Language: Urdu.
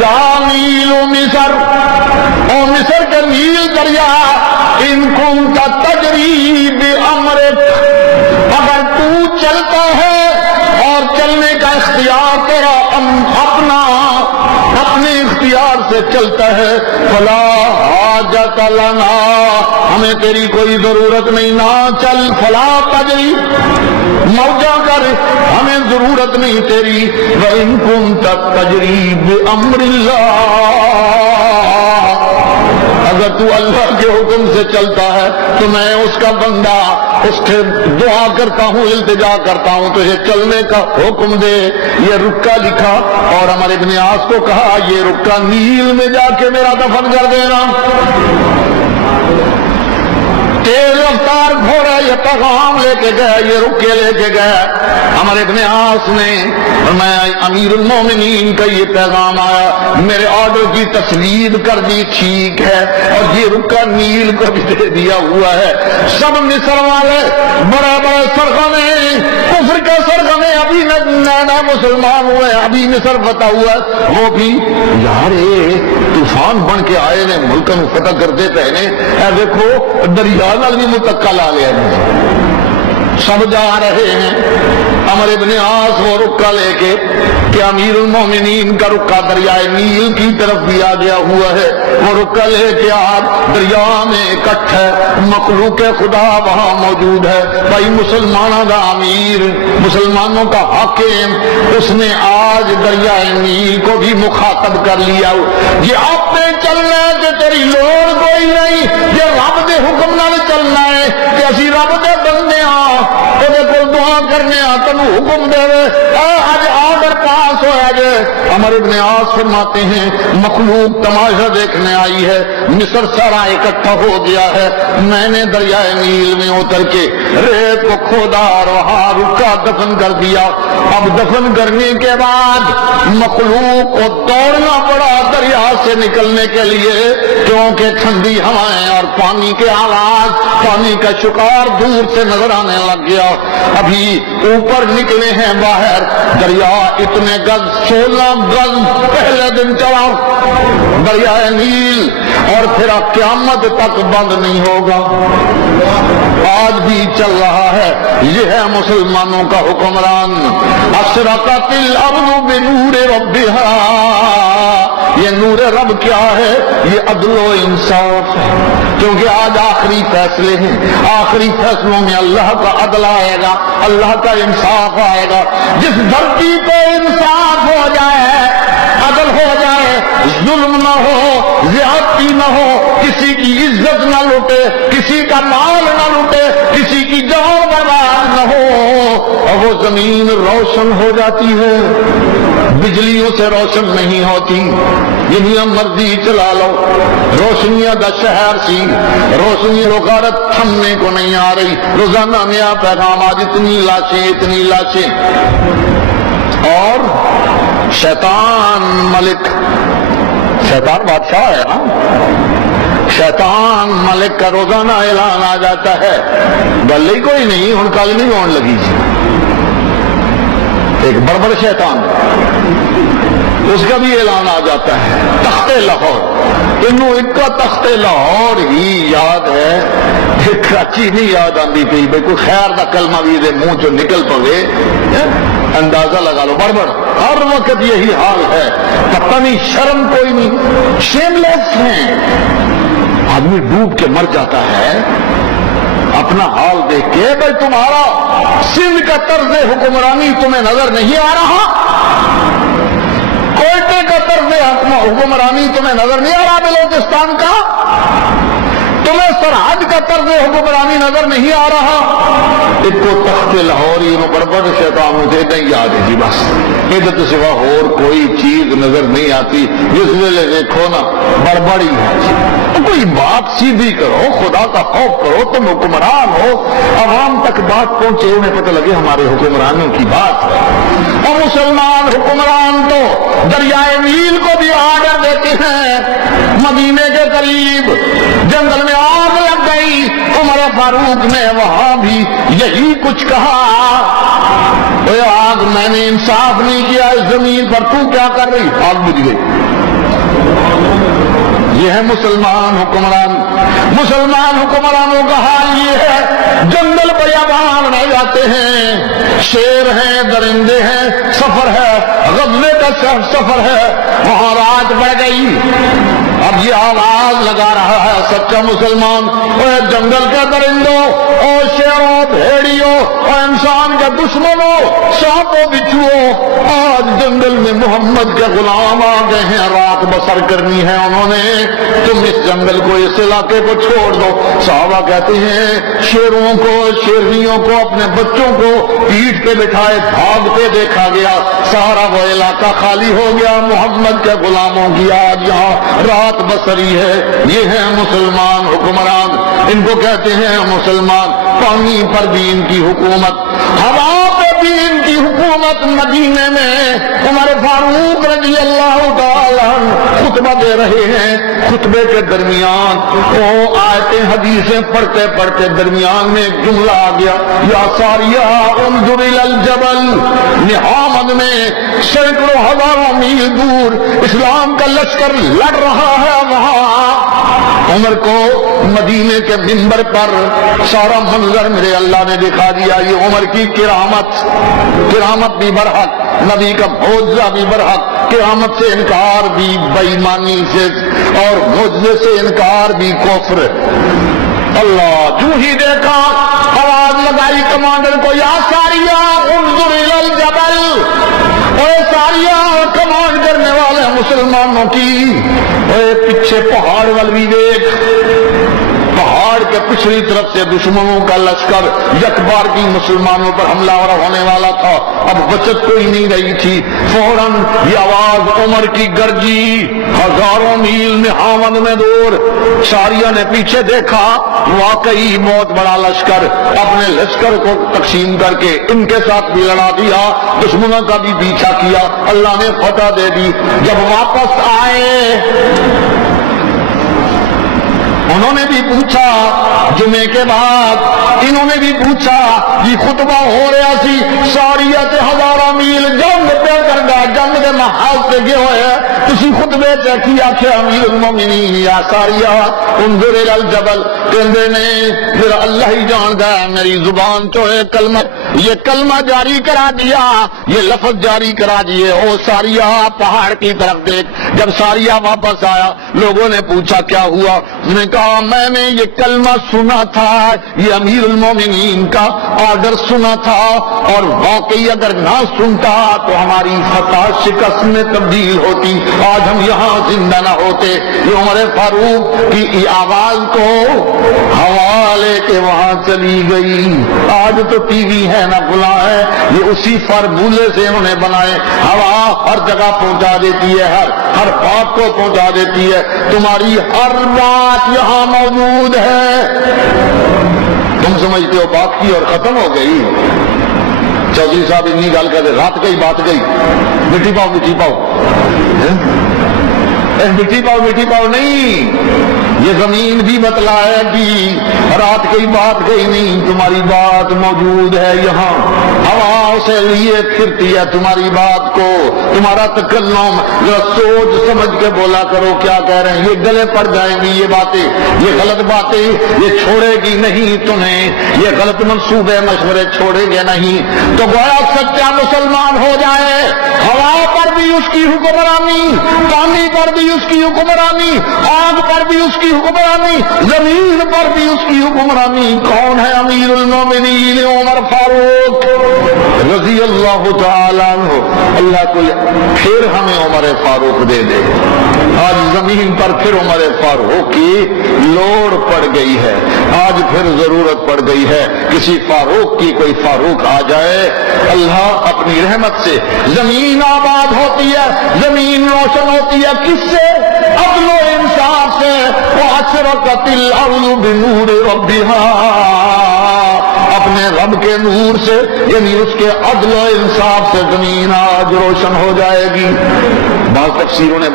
یا نیل مصر، او مصر کے نیل دریا، ان کنت تجری بامرک، اگر تو چلتا ہے اور چلنے کا اختیار تیرا اپنے اختیار سے چلتا ہے، فلا حاجت لنا، ہمیں تیری کوئی ضرورت نہیں، نہ چل، فلا تجری، موجہ کر، ہمیں ضرورت نہیں تیری، وَإِن كُنتَ تَجْرِي بِأَمْرِ اللَّهِ، اگر تو اللہ کے حکم سے چلتا ہے تو میں اس کا بندہ، اس سے دعا کرتا ہوں، التجا کرتا ہوں تجھے چلنے کا حکم دے۔ یہ رکا لکھا اور ہمارے ابن عاص کو کہا یہ رکا نیل میں جا کے میرا دفن کر دینا۔ تیز رفتار گھوڑا یہ پیغام لے کے گئے، یہ رکے لے کے گئے۔ ہمارے ابن عاص نے فرمایا امیر المومنین کا یہ پیغام آیا، میرے آرڈر کی تسلیم کر دی، ٹھیک ہے، اور یہ رکا نیل کو بھی دے دیا ہوا ہے۔ سب مصر والے بڑے بڑے سرغنے، کفر کے سرغنے، ابھی نئے مسلمان ہوئے، ابھی مصر فتح ہوا ہے، وہ بھی یار طوفان بن کے آئے نے، ملک میں فتح کرتے پہنے، اے دیکھو دریا نال بھی متکا لا لیا، سب جا رہے ہیں۔ ہمارے ابن عاص وہ رکا لے کے کہ امیر المومنین کا رکا دریائے نیل کی طرف بھی آ گیا ہوا ہے، وہ رکا لے کے آپ دریا میں اکٹھ ہے، مخلوق خدا وہاں موجود ہے۔ بھائی مسلمانوں کا امیر، مسلمانوں کا حاکم، اس نے آج دریائے نیل کو بھی مخاطب کر لیا، یہ آپ نے چلنا ہے کہ تیری لوڑ کوئی نہیں، یہ رب دے حکم نال چلنا ہے کہ اسی رب دے بندے ہاں، دعا کرنے تینوں حکم دے، آج آرڈر پاس ہوا جے۔ ہمارے ابن عاص فرماتے ہیں مخلوق تماشا دیکھنے آئی ہے، مصر سارا اکٹھا ہو گیا ہے، میں نے دریائے نیل میں اتر کے ریت کو کھودا اور وہاں رکا دفن کر دیا۔ اب دفن کرنے کے بعد مخلوق کو دوڑنا پڑا دریا سے نکلنے کے لیے، کیونکہ ٹھنڈی ہوائیں اور پانی کے آواز، پانی کا شکار دور سے نظر آنے لگ گیا۔ ابھی اوپر نکلے ہیں باہر، دریا اتنے گز 16 گز پہلے دن چلا دریائے نیل، اور پھر قیامت تک بند نہیں ہوگا، آج بھی چل رہا ہے۔ یہ ہے مسلمانوں کا حکمران۔ اشرقت الارض بنور ربها، یہ نور رب کیا ہے؟ یہ عدل و انصاف ہے، کیونکہ آج آخری فیصلے ہیں، آخری فیصلوں میں اللہ کا عدل آئے گا، اللہ کا انصاف آئے گا۔ جس دھرتی پہ انصاف ہو جائے، عدل ہو جائے، ظلم نہ ہو، زیادتی نہ ہو، کسی کی عزت نہ لوٹے، کسی کا مال نہ لوٹے، کسی کی جان برباد نہ ہو، اور وہ زمین روشن ہو جاتی ہے، بجلیوں سے روشن نہیں ہوتی، جنیاں مرضی چلا لو، روشنیاں دا شہر سی، روشنی روکارت تھمنے کو نہیں آ رہی، روزانہ نیا پیغام، آج اتنی لاشیں اتنی لاشیں۔ اور شیطان ملک، شیطان بادشاہ ہے نا، شیطان ملک کا روزانہ اعلان آ جاتا ہے، گل ہی کوئی نہیں، ہن کل نہیں ہونے لگی جی، ایک بڑبڑ شیطان، اس کا بھی اعلان آ جاتا ہے، تخت لاہور، انہوں ایک کا تخت لاہور ہی یاد ہے، کراچی نہیں یاد آتی پی، بھائی کوئی خیر دا کلمہ بھی دے منہ چو نکل پوے، اندازہ لگا لو، بڑبڑ ہر وقت یہی حال ہے، پتہ نہیں شرم کوئی نہیں، شیم لیس ہیں، آدمی ڈوب کے مر جاتا ہے اپنا حال دیکھ کے۔ بھائی تمہارا سندھ کا طرز حکمرانی تمہیں نظر نہیں آ رہا؟ کوئٹے کا طرز حکمرانی تمہیں نظر نہیں آ رہا؟ بلوچستان کا تمہیں سرحد کا طرز حکمرانی نظر نہیں آ رہا؟ ایک کو تخت لاہوری بڑبڑ شیطان مجھے نہیں یاد ہے جی، بس ادھر تو سوا اور کوئی چیز نظر نہیں آتی، جس ویلے دیکھو نا بڑبڑی ہے جی، کوئی بات سیدھی کرو، خدا کا خوف کرو، تم حکمران ہو، عوام تک بات پہنچے، انہیں پتہ لگے ہمارے حکمرانوں کی بات ہے۔ اور مسلمان حکمران تو دریائے نیل کو بھی آرڈر دیتے ہیں، مدینے کے قریب جنگل میں آگ لگ گئی، عمر فاروق نے وہاں بھی یہی کچھ کہا، اے آگ میں نے انصاف نہیں کیا اس زمین پر، تو کیا کر رہی؟ آگ بجھ گئی۔ یہ ہے مسلمان حکمران. مسلمان حکمرانوں کا حال یہ ہے، جنگل بیابان رہ جاتے ہیں، شیر ہیں، درندے ہیں، سفر ہے، غزوے کا سفر ہے، وہاں رات پڑ گئی. اب یہ آواز لگا رہا ہے سچا مسلمان، اے جنگل کے درندوں اور شیروں، بھیڑیوں اور انسان کے دشمنوں، سانپوں بچھوؤں، آج جنگل میں محمد کے غلام آ گئے ہیں، رات بسر کرنی ہے انہوں نے، تم اس جنگل کو، اس علاقے کو چھوڑ دو. صحابہ کہتے ہیں شیروں کو، شیرنیوں کو، اپنے بچوں کو پیٹھ پہ بٹھائے بھاگتے دیکھا گیا، سارا وہ علاقہ خالی ہو گیا. محمد کے غلاموں کی آج یہاں رات بسری ہے. یہ ہیں مسلمان حکمران، ان کو کہتے ہیں مسلمان. پانی پر بھی ان کی حکومت، ہوا پہ بھی ان کی حکومت. مدینے میں عمر فاروق رضی اللہ تعالیٰ خطبہ دے رہے ہیں، خطبے کے درمیان وہ آیتیں حدیثیں پڑھتے پڑھتے درمیان میں ایک جملہ آ گیا، یا ساریہ انظر الی الجبل. نہامد میں سینکڑوں ہزاروں میل دور اسلام کا لشکر لڑ رہا ہے، وہاں عمر کو مدینے کے منبر پر سارا منظر میرے اللہ نے دکھا دیا. یہ عمر کی کرامت بھی برحق، نبی کا معجزہ بھی برحق، کرامت سے انکار بھی بےایمانی سے، اور معجزے سے انکار بھی کفر. اللہ جو ہی دیکھا آواز لگائی کمانڈر کو، یا ساریہ انظر الی الجبل. اے ساریہ کمانڈ کرنے والے مسلمانوں کی، اے پیچھے پہاڑ وال بھی دیکھ. پہاڑ کے پچھلی طرف سے دشمنوں کا لشکر یکبار کی مسلمانوں پر حملہ ہونے والا تھا، اب بچت کوئی نہیں رہی تھی. فوراً یہ آواز عمر کی گرجی، ہزاروں میل نہاوند میں دور. ساریہ نے پیچھے دیکھا، واقعی بہت بڑا لشکر. اپنے لشکر کو تقسیم کر کے ان کے ساتھ بھی لڑا دیا، دشمنوں کا بھی پیچھا کیا، اللہ نے فتح دے دی. جب واپس آئے انہوں نے بھی پوچھا، جمعے کے بعد انہوں نے بھی پوچھا، یہ خطبہ ہو رہا سی ساریہ تے ہزارہ میل جنگ پہ کردا، جنگ دے محاذ تے گئے ہوئے، تسی خطبے تے کی آکھیا امیر المومنین یا ساریہ انظر الی الجبل. کہندے نے میرا اللہ ہی جاندا ہے، میری زبان تو ہے کلمہ، یہ کلمہ جاری کرا دیا، یہ لفظ جاری کرا دیے. او ساریہ پہاڑ کی طرف دیکھ. جب ساریہ واپس آیا لوگوں نے پوچھا کیا ہوا، اس نے کہا میں نے یہ کلمہ سنا تھا، یہ امیر المومنین کا آرڈر سنا تھا، اور واقعی اگر نہ سنتا تو ہماری فتح شکست میں تبدیل ہوتی، آج ہم یہاں زندہ نہ ہوتے. یہ عمر فاروق کی آواز کو ہوا لے کے وہاں چلی گئی. آج تو ٹی وی ہے نہ بلا ہے، یہ اسی فارمولے سے انہوں نے بنائے. ہوا ہر جگہ پہنچا دیتی ہے، ہر بات کو پہنچا دیتی ہے. تمہاری ہر بات یہاں موجود ہے، تم سمجھتے ہو بات کی اور ختم ہو گئی. چودھری صاحب اتنی گل کرتے، رات گئی بات گئی، مٹی پاؤ مٹی پاؤ، مٹی پاؤ مٹی پاؤ نہیں. یہ زمین بھی بتلائے گی رات کی بات گئی نہیں، تمہاری بات موجود ہے یہاں. ہوا سے لیے پھرتی ہے تمہاری بات کو. تمہارا تکلم ذرا سوچ سمجھ کے بولا کرو کیا کہہ رہے ہیں. یہ گلے پڑ جائیں گی یہ باتیں، یہ غلط باتیں یہ چھوڑے گی نہیں تمہیں، یہ غلط منصوبے مشورے چھوڑے گے نہیں. تو گویا سچا مسلمان ہو جائے، ہوا پر بھی اس کی حکمرانی، پانی پر بھی اس کی حکمرانی، آگ پر بھی اس کی حکمرانی، زمین پر بھی اس کی حکمرانی. کون ہے امیر المومنین عمر فاروق رضی اللہ تعالیٰ عنہ. اللہ کو پھر ہمیں عمر فاروق دے دے. آج زمین پر پھر عمر فاروق کی لوڑ پڑ گئی ہے، آج پھر ضرورت پڑ گئی ہے کسی فاروق کی. کوئی فاروق آ جائے، اللہ اپنی رحمت سے زمین آباد ہوتی ہے، زمین روشن ہوتی ہے. کس سے؟ عدل و انصاف سے. وَأَشْرَقَتِ الْأَرْضُ بِنُورِ رَبِّهَا، اپنے رب کے نور سے، یعنی اس کے عدل و انصاف سے زمین آج روشن ہو جائے گی. بعض تفسیروں نے